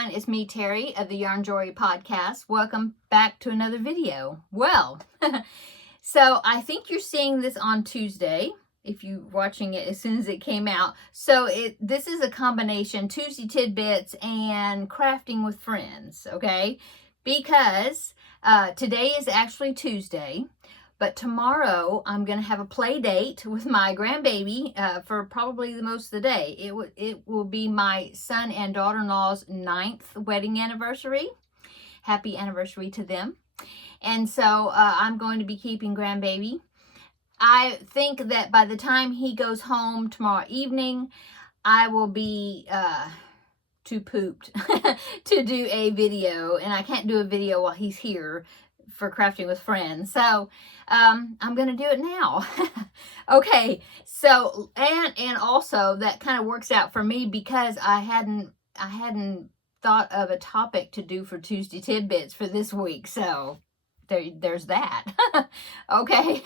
everyone, it's me, Terry, of the Yarn Joy podcast. Welcome back to another video. Well, so I think you're seeing this on Tuesday, if you're watching it as soon as it came out. So this is a combination, Tuesday tidbits and crafting with friends, okay? Because today is actually Tuesday, but tomorrow I'm going to have a play date with my grandbaby for probably the most of the day. It will be my son and daughter-in-law's 9th wedding anniversary. Happy anniversary to them. And so I'm going to be keeping grandbaby. I think that by the time he goes home tomorrow evening, I will be too pooped to do a video. And I can't do a video while he's here for crafting with friends. So I'm going to do it now. Okay. So, and also that kind of works out for me because I hadn't thought of a topic to do for Tuesday tidbits for this week. So there's that. Okay.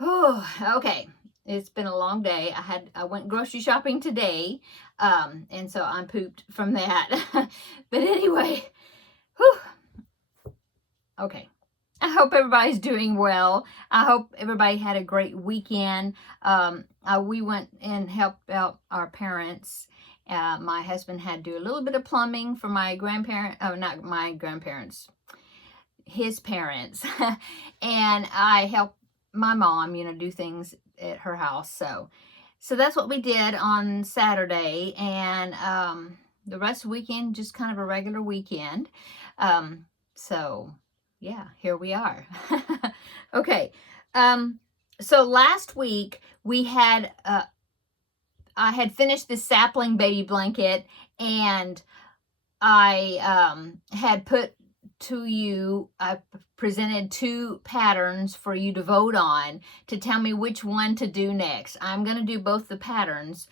Oh, okay. It's been a long day. I went grocery shopping today. And so I'm pooped from that. But anyway, whew. Okay. I hope everybody's doing well. I hope everybody had a great weekend. We went and helped out our parents. My husband had to do a little bit of plumbing for my not my grandparents, his parents. And I helped my mom, do things at her house. So that's what we did on Saturday. And the rest of the weekend, just kind of a regular weekend. So yeah, here we are. Okay. So last week we had, I had finished the sapling baby blanket, and I had put to you, I presented 2 patterns for you to vote on to tell me which one to do next. I'm going to do both the patterns,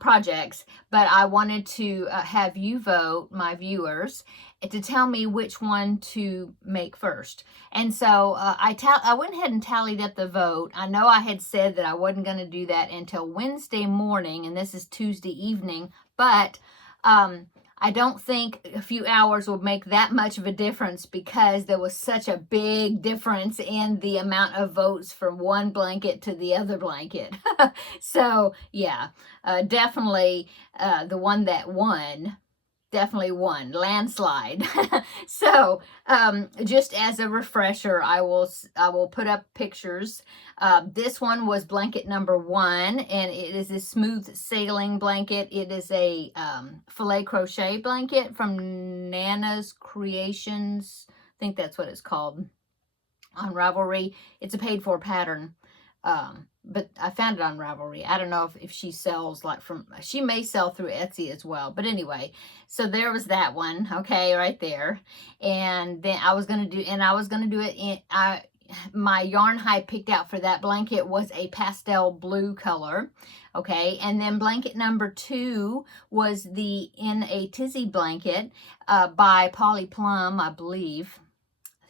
projects, but I wanted to have you vote, my viewers, to tell me which one to make first. And so I went ahead and tallied up the vote. I know I had said that I wasn't going to do that until Wednesday morning, and this is Tuesday evening, but I don't think a few hours will make that much of a difference because there was such a big difference in the amount of votes from one blanket to the other blanket. So yeah, definitely the one that won definitely won, landslide. So just as a refresher, I will put up pictures. This one was blanket number 1, and it is a smooth sailing blanket. It is a filet crochet blanket from Nana's Creations. I think that's what it's called on Ravelry. It's a paid for pattern. But I found it on Ravelry. I don't know if she sells she may sell through Etsy as well. But anyway, so there was that one, okay, right there. And then I was going to do it in, my yarn I picked out for that blanket was a pastel blue color, okay. And then blanket number 2 was in a tizzy blanket by Polly Plum, I believe.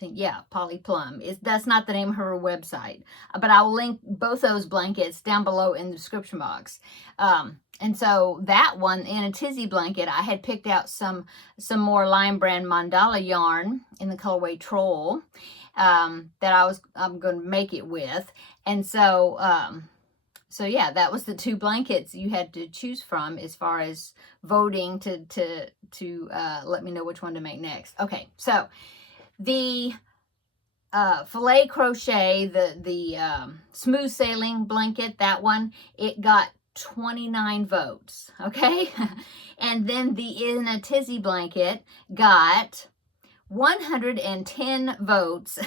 Yeah, Polly Plum. That's not the name of her website, but I will link both those blankets down below in the description box. And so that one in a tizzy blanket, I had picked out some more Lion Brand Mandala yarn in the colorway Troll that I'm going to make it with. And so yeah, that was the 2 blankets you had to choose from as far as voting to let me know which one to make next. Okay, so the filet crochet, the smooth sailing blanket, that one, it got 29 votes, okay? And then the in a tizzy blanket got 110 votes.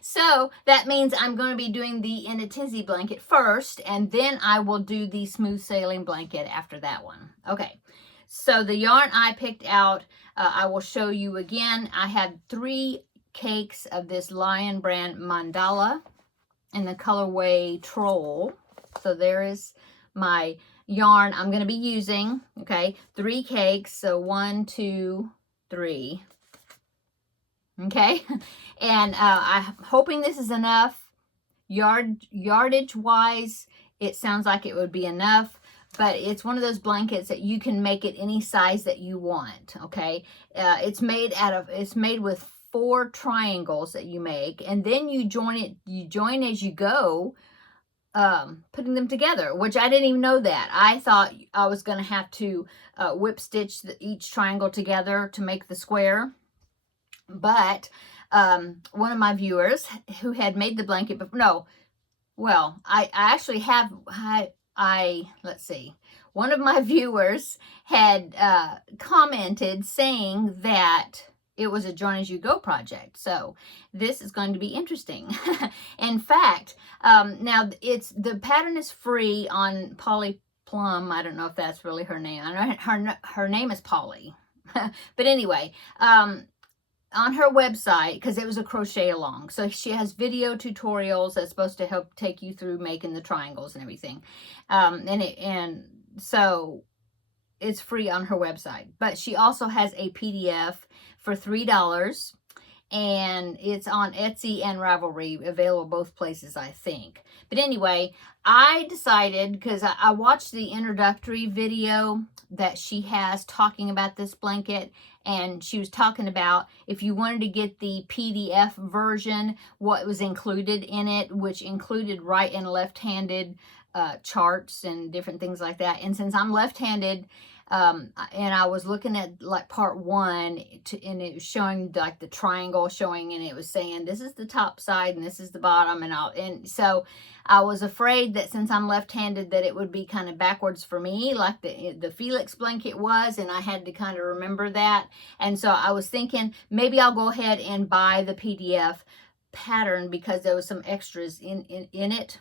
So that means I'm going to be doing the in a tizzy blanket first, and then I will do the smooth sailing blanket after that one. Okay, so the yarn I picked out, I will show you again. I had 3 cakes of this Lion Brand Mandala in the colorway Troll. So there is my yarn I'm going to be using. Okay, 3 cakes. So 1, 2, 3. Okay, and I'm hoping this is enough. Yardage wise, it sounds like it would be enough. but it's one of those blankets that you can make it any size that you want, okay? It's made with 4 triangles that you make, and then you join as you go, putting them together, which I didn't even know that. I thought I was going to have to whip stitch each triangle together to make the square. But one of my viewers who had made the blanket, I actually have, let's see, one of my viewers had commented saying that it was a join as you go project. So this is going to be interesting. In fact, now the pattern is free on Polly Plum. I don't know if that's really her name. I know her name is Polly. But anyway, on her website, because it was a crochet along, so she has video tutorials that's supposed to help take you through making the triangles and everything, and so it's free on her website. But she also has a PDF for $3, and it's on Etsy and Ravelry, available both places, I think. But anyway, I decided, because I watched the introductory video that she has talking about this blanket, and she was talking about if you wanted to get the PDF version, what was included in it, which included right and left-handed charts and different things like that. And since I'm left-handed, and I was looking at like part 1, and it was showing like the triangle showing, and it was saying this is the top side and this is the bottom, and so I was afraid that since I'm left-handed that it would be kind of backwards for me, like the Felix blanket was, and I had to kind of remember that. And so I was thinking maybe I'll go ahead and buy the PDF pattern because there was some extras in it.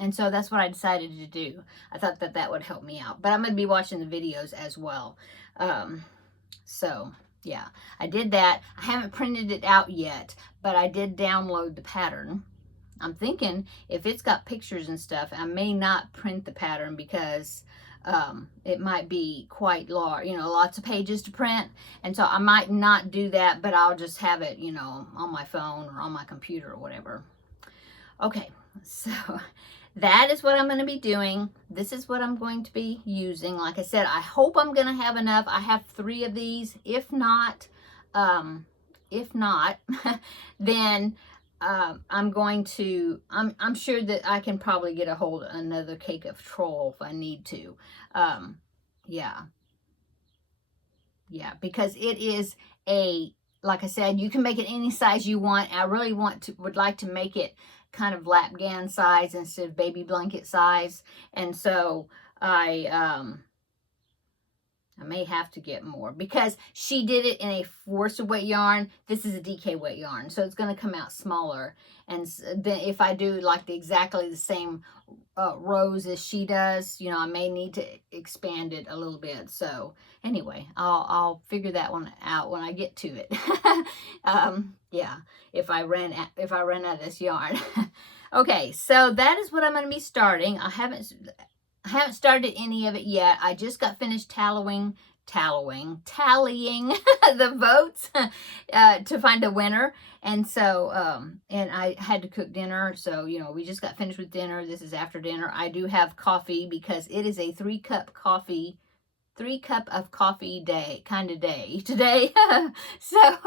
And so that's what I decided to do. I thought that would help me out. But I'm going to be watching the videos as well. So, yeah, I did that. I haven't printed it out yet, but I did download the pattern. I'm thinking if it's got pictures and stuff, I may not print the pattern because it might be quite large, lots of pages to print. And so I might not do that, but I'll just have it, on my phone or on my computer or whatever. Okay, so that is what I'm going to be doing. This is what I'm going to be using. Like I said, I hope I'm going to have enough. I have 3 of these. If not, then I'm sure that I can probably get a hold of another cake of troll if I need to. Yeah, because it is like I said, you can make it any size you want. I really would like to make it kind of lap gown size instead of baby blanket size, and so I may have to get more because she did it in a worsted weight yarn. This is a DK weight yarn, so it's going to come out smaller. And then if I do like exactly the same rows as she does, I may need to expand it a little bit. So anyway, I'll figure that one out when I get to it. Yeah, if I run out of this yarn. Okay, so that is what I'm going to be starting. I haven't started any of it yet. I just got finished tallying the votes to find a winner. And so, and I had to cook dinner. So, we just got finished with dinner. This is after dinner. I do have coffee because it is a 3-cup of coffee day today. So,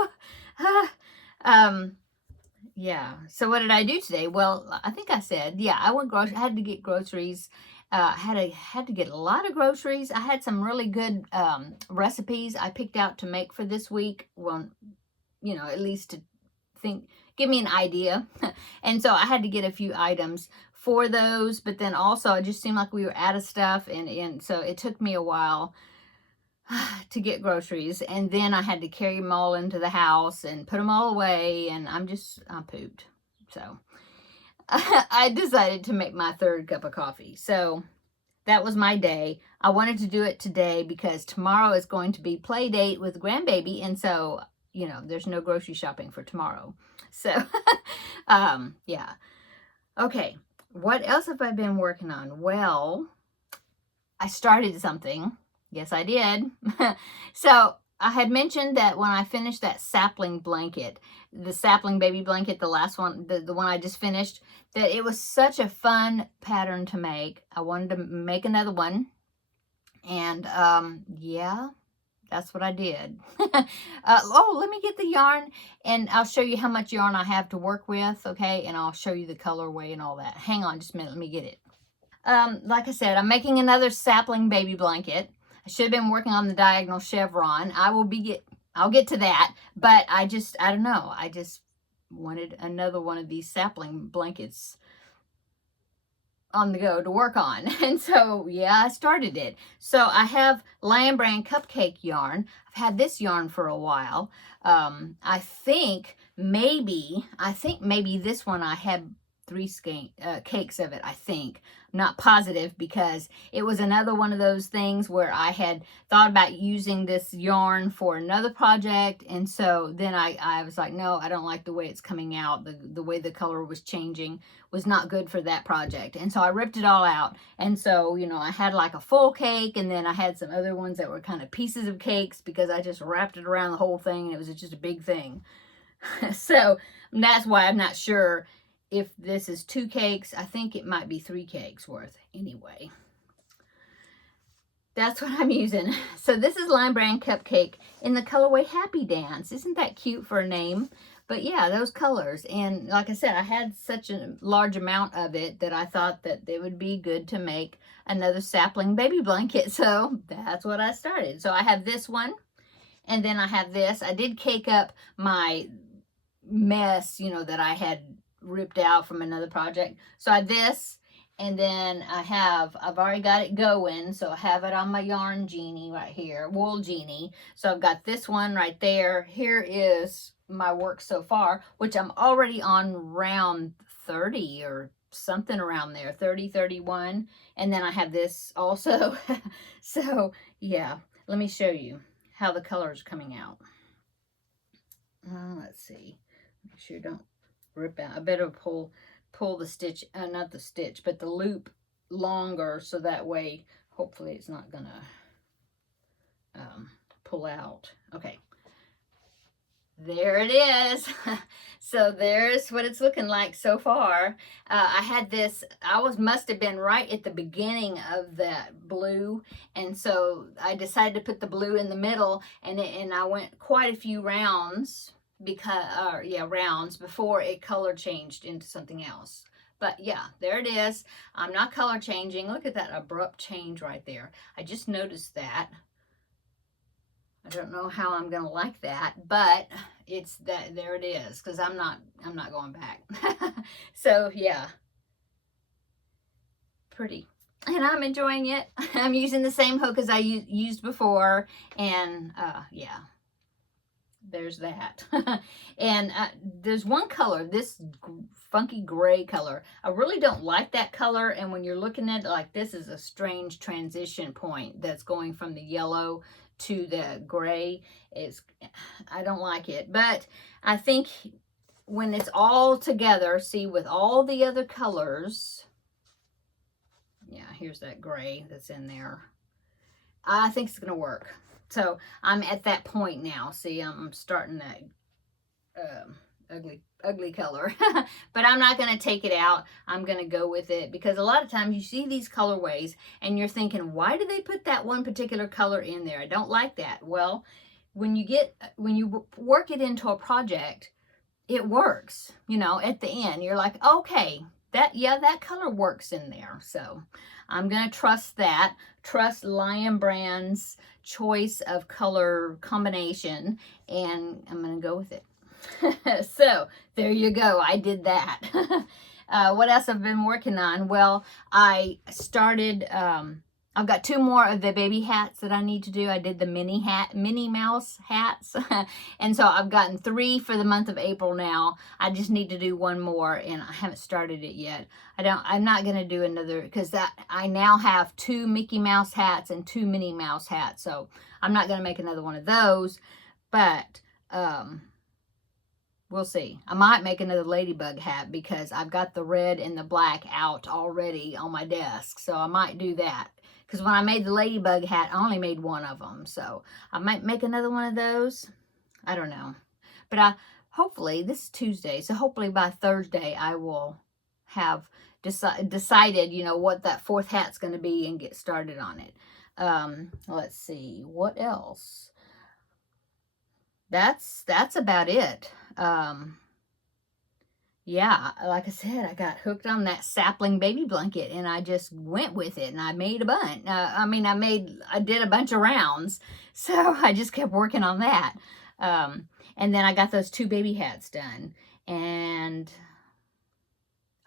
yeah. So what did I do today? Well, I think I said, yeah, I had to get groceries. Had to get a lot of groceries. I had some really good recipes I picked out to make for this week. Well, at least to give me an idea. And so I had to get a few items for those, but then also it just seemed like we were out of stuff, and so it took me a while to get groceries, and then I had to carry them all into the house and put them all away, and I pooped. So I decided to make my 3rd cup of coffee. So that was my day. I wanted to do it today because tomorrow is going to be play date with grandbaby, and so there's no grocery shopping for tomorrow. So yeah. Okay, what else have I been working on? Well, I started something. Yes, I did. So I had mentioned that when I finished that sapling blanket, the sapling baby blanket, the last one, the one I just finished, that it was such a fun pattern to make. I wanted to make another one. And yeah, that's what I did. Oh, let me get the yarn, and I'll show you how much yarn I have to work with, okay? And I'll show you the colorway and all that. Hang on just a minute, let me get it. Like I said, I'm making another sapling baby blanket. I should have been working on the diagonal chevron. I'll get to that, but I don't know. I just wanted another one of these sapling blankets on the go to work on. And so, yeah, I started it. So I have Lion Brand cupcake yarn. I've had this yarn for a while. I think maybe this one I had 3 cakes of it, I think. I'm not positive, because it was another one of those things where I had thought about using this yarn for another project, and so then I was like, no, I don't like the way it's coming out. The way the color was changing was not good for that project, and so I ripped it all out. And so, you know, I had like a full cake, and then I had some other ones that were kind of pieces of cakes, because I just wrapped it around the whole thing, and it was just a big thing. So that's why I'm not sure if this is 2 cakes. I think it might be 3 cakes worth. Anyway, that's what I'm using. So this is Lion Brand Cupcake in the colorway Happy Dance. Isn't that cute for a name? But yeah, those colors. And like I said, I had such a large amount of it that I thought that it would be good to make another sapling baby blanket. So that's what I started. So I have this one, and then I have this. I did cake up my mess, you know, that I had ripped out from another project. So I have this, and then I've already got it going, so I have it on my yarn genie right here, wool genie. So I've got this one right there. Here is my work so far, which I'm already on round 30 or something around there, 30, 31. And then I have this also. So yeah, let me show you how the colors are coming out. Let's see, make sure you don't rip out. I better pull the stitch, not the stitch, but the loop longer, so that way hopefully it's not gonna pull out. Okay, there it is. So there's what it's looking like so far. I had this, must have been right at the beginning of that blue, and so I decided to put the blue in the middle, and I went quite a few rounds, rounds before it color changed into something else. But yeah, there it is. I'm not color changing. Look at that abrupt change right there. I just noticed that. I don't know how I'm gonna like that, but it's that, there it is, because I'm not going back. So yeah, pretty, and I'm enjoying it. I'm using the same hook as I used before, and yeah, there's that. And there's one color, this funky gray color. I really don't like that color, and when you're looking at it like this, is a strange transition point that's going from the yellow to the gray. I don't like it, but I think when it's all together, see, with all the other colors, yeah, here's that gray that's in there, I think it's gonna work. So I'm at that point now. See, I'm starting that ugly color. But I'm not going to take it out. I'm going to go with it, because a lot of times you see these colorways and you're thinking, why do they put that one particular color in there? I don't like that. Well, when you work it into a project, it works. You know, at the end, you're like, okay, that color works in there. So I'm going to trust that. Trust Lion Brand's choice of color combination, and I'm going to go with it. So there you go. I did that. What else I've been working on? Well, I started, I've got 2 more of the baby hats that I need to do. I did the Minnie Mouse hats. And so I've gotten 3 for the month of April now. I just need to do 1 more, and I haven't started it yet. I'm not going to do another, because I now have 2 Mickey Mouse hats and 2 Minnie Mouse hats. So I'm not going to make another one of those, but, we'll see. I might make another ladybug hat, because I've got the red and the black out already on my desk. So I might do that, because when I made the ladybug hat, I only made 1 of them. So I might make another one of those. I don't know. But hopefully, this is Tuesday, so hopefully by Thursday I will have decided, you know, what that 4th hat's going to be and get started on it. Let's see, what else? That's about it. Yeah, like I said, I got hooked on that sapling baby blanket, and I just went with it, and I made a bunch. I did a bunch of rounds, so I just kept working on that. And then I got those 2 baby hats done, and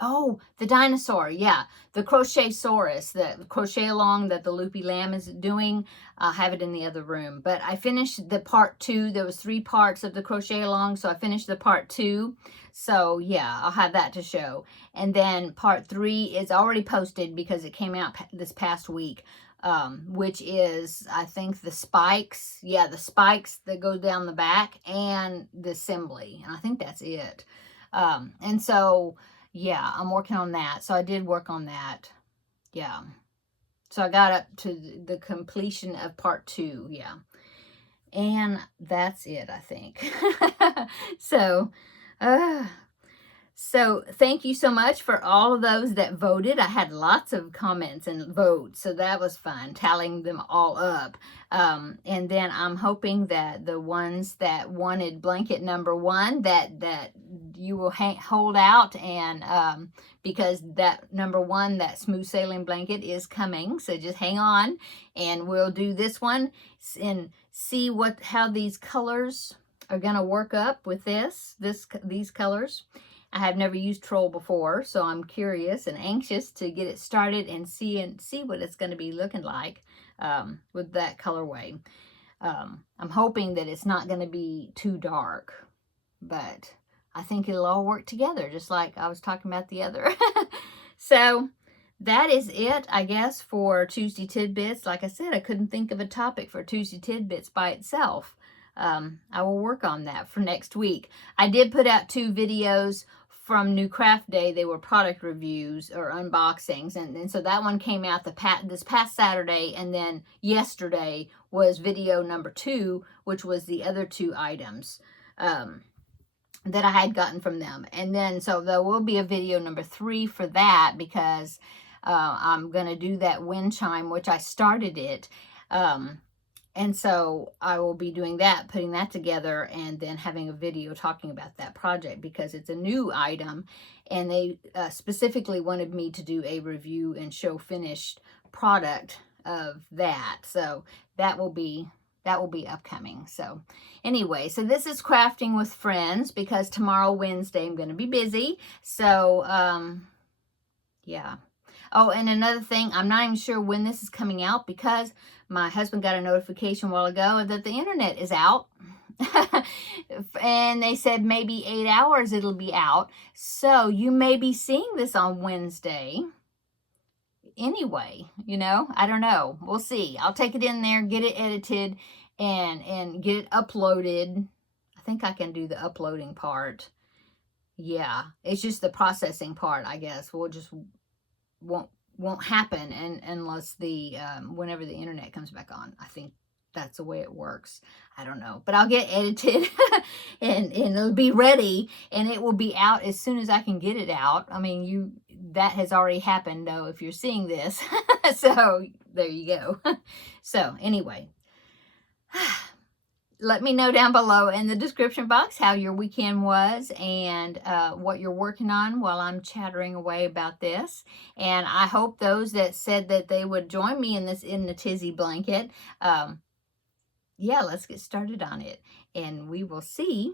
oh, the dinosaur, yeah, the Crochet-saurus, the crochet along that the Loopy Lamb is doing. I'll have it in the other room. But I finished the part 2. There was 3 parts of the crochet along, so I finished the part 2. So yeah, I'll have that to show. And then part 3 is already posted because it came out this past week, which is, I think, the spikes. Yeah, the spikes that go down the back and the assembly. And I think that's it. And so... yeah, I'm working on that. So I did work on that. Yeah. So I got up to the completion of part 2. Yeah. And that's it, I think. So thank you so much for all of those that voted. I had lots of comments and votes, so that was fun, tallying them all up. And then I'm hoping that the ones that wanted blanket number 1, that you will hold out, and because that number 1, that smooth sailing blanket, is coming. So just hang on, and we'll do this one and see how these colors are gonna work up with these colors. I have never used Troll before, so I'm curious and anxious to get it started and see what it's going to be looking like with that colorway. I'm hoping that it's not going to be too dark, but I think it'll all work together, just like I was talking about the other. So that is it, I guess, for Tuesday Tidbits. Like I said, I couldn't think of a topic for Tuesday Tidbits by itself. I will work on that for next week. I did put out 2 videos from New Craft Day. They were product reviews or unboxings, and so that one came out this past Saturday, and then yesterday was video number 2, which was the other 2 items that I had gotten from them. And then so there will be a video number 3 for that, because I'm going to do that wind chime, which I started it. And so I will be doing that, putting that together, and then having a video talking about that project, because it's a new item, and they specifically wanted me to do a review and show finished product of that. So that will be upcoming. So anyway, so this is Crafting with Friends, because tomorrow, Wednesday, I'm going to be busy. So yeah. Oh, and another thing, I'm not even sure when this is coming out, because my husband got a notification a while ago that the internet is out. And they said maybe 8 hours it'll be out. So you may be seeing this on Wednesday. Anyway, I don't know. We'll see. I'll take it in there, get it edited, and get it uploaded. I think I can do the uploading part. Yeah, it's just the processing part, I guess. We'll just won't happen unless whenever the internet comes back on. I think that's the way it works. I don't know, but I'll get edited and it'll be ready, and it will be out as soon as I can get it out. I mean, that has already happened though, if you're seeing this. So there you go. So anyway, let me know down below in the description box how your weekend was, and what you're working on while I'm chattering away about this. And I hope those that said that they would join me in the Tizzy blanket, yeah, let's get started on it, and we will see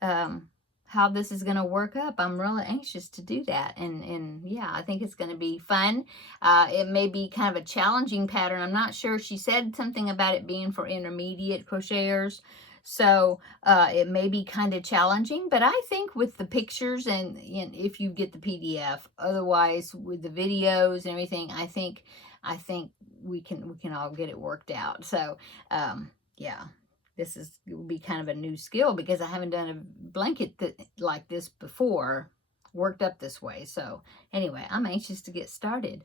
how this is going to work up. I'm really anxious to do that, and yeah, I think it's going to be fun. It may be kind of a challenging pattern. I'm not sure. She said something about it being for intermediate crocheters, so it may be kind of challenging, but I think with the pictures and if you get the PDF, otherwise with the videos and everything, I think we can all get it worked out. So yeah, this will be kind of a new skill, because I haven't done a blanket like this before, worked up this way. So anyway, I'm anxious to get started.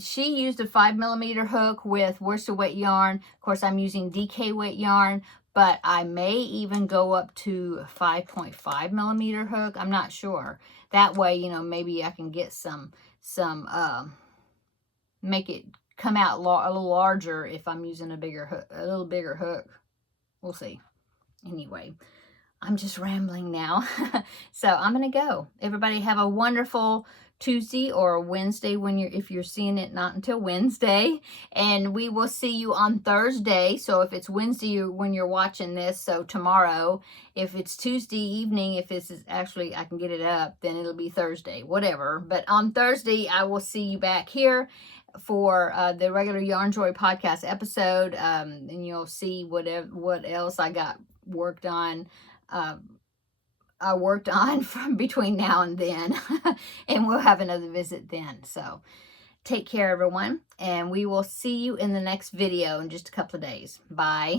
She used a 5mm hook with worsted weight yarn. Of course, I'm using DK weight yarn, but I may even go up to a 5.5mm hook. I'm not sure. That way, maybe I can get some make it come out a little larger if I'm using a little bigger hook. We'll see. Anyway, I'm just rambling now. So I'm going to go. Everybody have a wonderful Tuesday or Wednesday if you're seeing it not until Wednesday. And we will see you on Thursday. So if it's Wednesday when you're watching this, so tomorrow. If it's Tuesday evening, if this is actually, I can get it up, then it'll be Thursday, whatever. But on Thursday, I will see you back here for the regular Yarn Joy podcast episode. And you'll see what else I got worked on. I worked on from between now and then. And we'll have another visit then. So take care, everyone. And we will see you in the next video in just a couple of days. Bye.